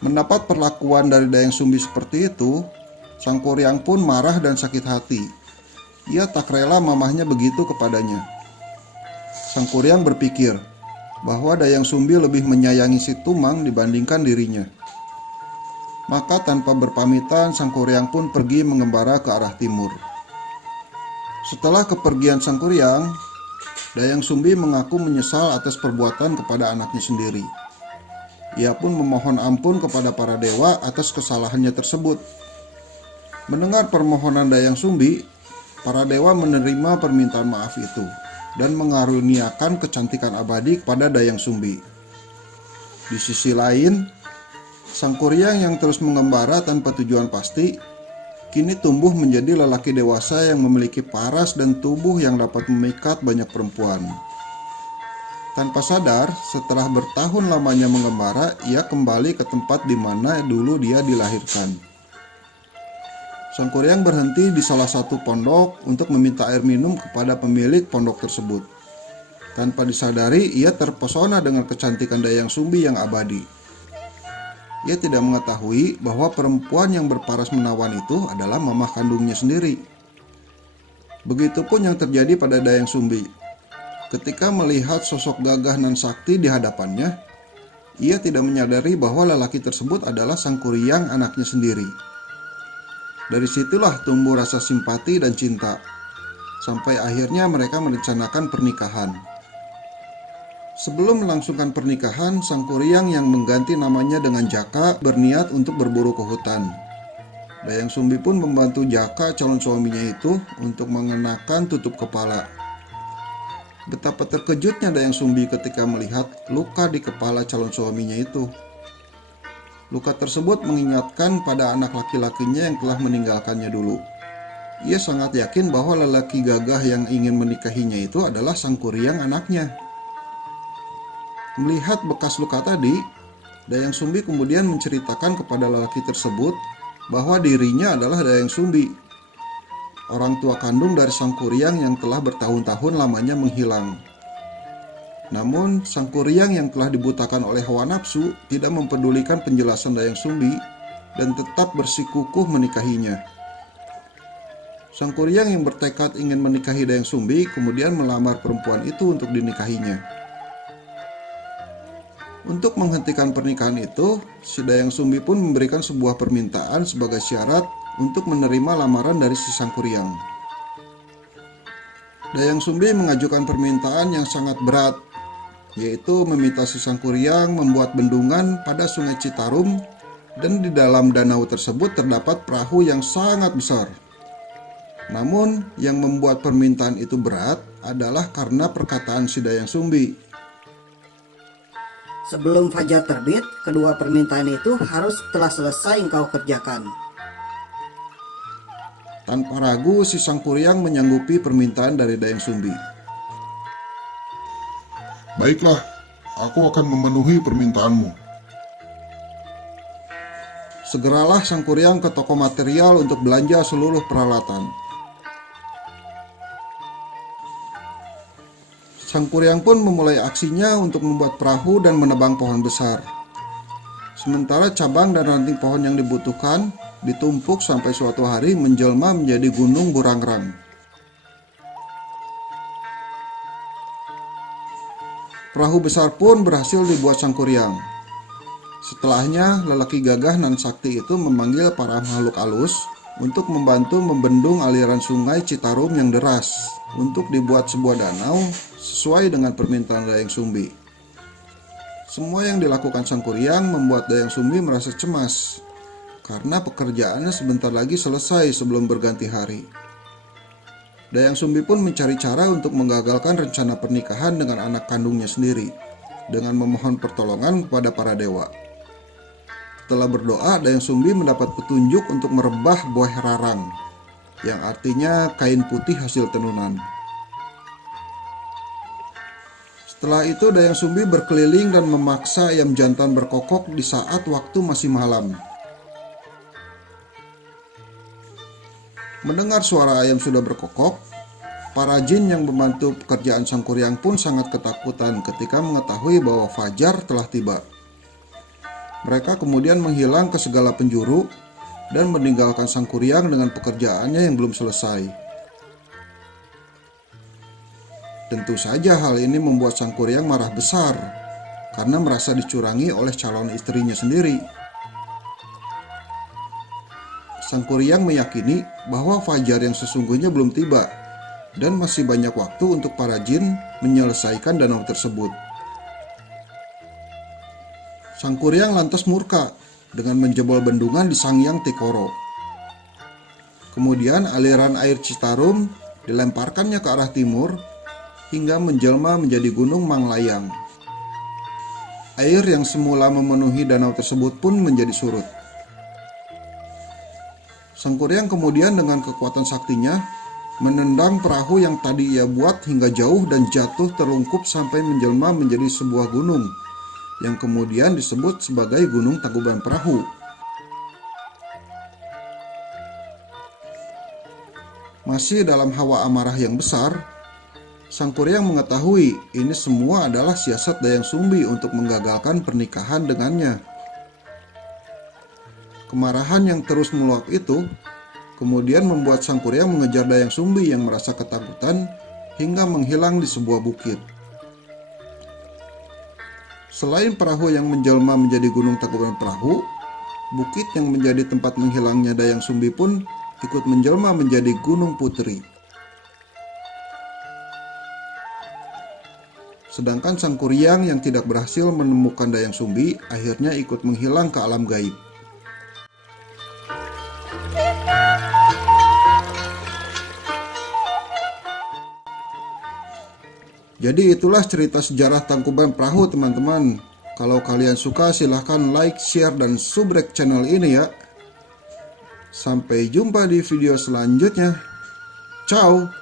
Mendapat perlakuan dari Dayang Sumbi seperti itu, Sang Kuryang pun marah dan sakit hati. Ia tak rela mamahnya begitu kepadanya. Sang Kuryang berpikir bahwa Dayang Sumbi lebih menyayangi si Tumang dibandingkan dirinya. Maka tanpa berpamitan, Sang Kuryang pun pergi mengembara ke arah timur. Setelah kepergian Sang Kuryang, Dayang Sumbi mengaku menyesal atas perbuatan kepada anaknya sendiri. Ia pun memohon ampun kepada para dewa atas kesalahannya tersebut. Mendengar permohonan Dayang Sumbi, para dewa menerima permintaan maaf itu dan mengaruniakan kecantikan abadi kepada Dayang Sumbi. Di sisi lain, Sang Kuryang yang terus mengembara tanpa tujuan pasti, kini tumbuh menjadi lelaki dewasa yang memiliki paras dan tubuh yang dapat memikat banyak perempuan. Tanpa sadar, setelah bertahun lamanya mengembara, ia kembali ke tempat di mana dulu dia dilahirkan. Sang Kuryang berhenti di salah satu pondok untuk meminta air minum kepada pemilik pondok tersebut. Tanpa disadari, ia terpesona dengan kecantikan Dayang Sumbi yang abadi. Ia tidak mengetahui bahwa perempuan yang berparas menawan itu adalah mamah kandungnya sendiri. Begitupun yang terjadi pada Dayang Sumbi. Ketika melihat sosok gagah nan sakti di hadapannya, ia tidak menyadari bahwa lelaki tersebut adalah Sang Kuryang anaknya sendiri. Dari situlah tumbuh rasa simpati dan cinta, sampai akhirnya mereka merencanakan pernikahan. Sebelum melangsungkan pernikahan, Sang Kuryang yang mengganti namanya dengan Jaka berniat untuk berburu ke hutan. Dayang Sumbi pun membantu Jaka calon suaminya itu untuk mengenakan tutup kepala. Betapa terkejutnya Dayang Sumbi ketika melihat luka di kepala calon suaminya itu. Luka tersebut mengingatkan pada anak laki-lakinya yang telah meninggalkannya dulu. Ia sangat yakin bahwa lelaki gagah yang ingin menikahinya itu adalah Sang Kuryang anaknya. Melihat bekas luka tadi, Dayang Sumbi kemudian menceritakan kepada lelaki tersebut bahwa dirinya adalah Dayang Sumbi, orang tua kandung dari Sang Kuryang yang telah bertahun-tahun lamanya menghilang. Namun, Sang Kuryang yang telah dibutakan oleh hawa nafsu tidak mempedulikan penjelasan Dayang Sumbi dan tetap bersikukuh menikahinya. Sang Kuryang yang bertekad ingin menikahi Dayang Sumbi kemudian melamar perempuan itu untuk dinikahinya. Untuk menghentikan pernikahan itu, si Dayang Sumbi pun memberikan sebuah permintaan sebagai syarat untuk menerima lamaran dari si Sang Kuryang. Dayang Sumbi mengajukan permintaan yang sangat berat, yaitu meminta si Sang Kuryang membuat bendungan pada Sungai Citarum, dan di dalam danau tersebut terdapat perahu yang sangat besar. Namun, yang membuat permintaan itu berat adalah karena perkataan si Dayang Sumbi. Sebelum fajar terbit, kedua permintaan itu harus telah selesai engkau kerjakan. Tanpa ragu, si Sang Kuryang menyanggupi permintaan dari Dayang Sumbi. Baiklah, aku akan memenuhi permintaanmu. Segeralah Sang Kuryang ke toko material untuk belanja seluruh peralatan. Sang Kuryang pun memulai aksinya untuk membuat perahu dan menebang pohon besar. Sementara cabang dan ranting pohon yang dibutuhkan ditumpuk sampai suatu hari menjelma menjadi gunung Burangrang. Perahu besar pun berhasil dibuat Sang Kuryang. Setelahnya, lelaki gagah nan sakti itu memanggil para makhluk halus untuk membantu membendung aliran sungai Citarum yang deras untuk dibuat sebuah danau sesuai dengan permintaan Dayang Sumbi. Semua yang dilakukan Sang Kuryang membuat Dayang Sumbi merasa cemas karena pekerjaannya sebentar lagi selesai sebelum berganti hari. Dayang Sumbi pun mencari cara untuk menggagalkan rencana pernikahan dengan anak kandungnya sendiri dengan memohon pertolongan kepada para dewa. Setelah berdoa, Dayang Sumbi mendapat petunjuk untuk merebah buah rarang, yang artinya kain putih hasil tenunan. Setelah itu Dayang Sumbi berkeliling dan memaksa ayam jantan berkokok di saat waktu masih malam. Mendengar suara ayam sudah berkokok, para jin yang membantu pekerjaan Sang Kuryang pun sangat ketakutan ketika mengetahui bahwa fajar telah tiba. Mereka kemudian menghilang ke segala penjuru dan meninggalkan Sang Kuryang dengan pekerjaannya yang belum selesai. Tentu saja hal ini membuat Sang Kuryang marah besar karena merasa dicurangi oleh calon istrinya sendiri. Sang Kuryang meyakini bahwa fajar yang sesungguhnya belum tiba dan masih banyak waktu untuk para jin menyelesaikan danau tersebut. Sang Kuryang lantas murka dengan menjebol bendungan di Sangyang Tikoro. Kemudian aliran air Citarum dilemparkannya ke arah timur hingga menjelma menjadi gunung Manglayang. Air yang semula memenuhi danau tersebut pun menjadi surut. Sang Kuryang kemudian dengan kekuatan saktinya menendang perahu yang tadi ia buat hingga jauh dan jatuh terlungkup sampai menjelma menjadi sebuah gunung yang kemudian disebut sebagai Gunung Tangkuban Perahu. Masih dalam hawa amarah yang besar, Sang Kuryang mengetahui ini semua adalah siasat Dayang Sumbi untuk menggagalkan pernikahan dengannya. Kemarahan yang terus meluap itu kemudian membuat Sang Kuryang mengejar Dayang Sumbi yang merasa ketakutan hingga menghilang di sebuah bukit. Selain perahu yang menjelma menjadi Gunung Tangkuban Perahu, bukit yang menjadi tempat menghilangnya Dayang Sumbi pun ikut menjelma menjadi Gunung Putri. Sedangkan Sang Kuryang yang tidak berhasil menemukan Dayang Sumbi akhirnya ikut menghilang ke alam gaib. Jadi itulah cerita sejarah Tangkuban Perahu, teman-teman. Kalau kalian suka silahkan like, share, dan subrek channel ini ya. Sampai jumpa di video selanjutnya. Ciao.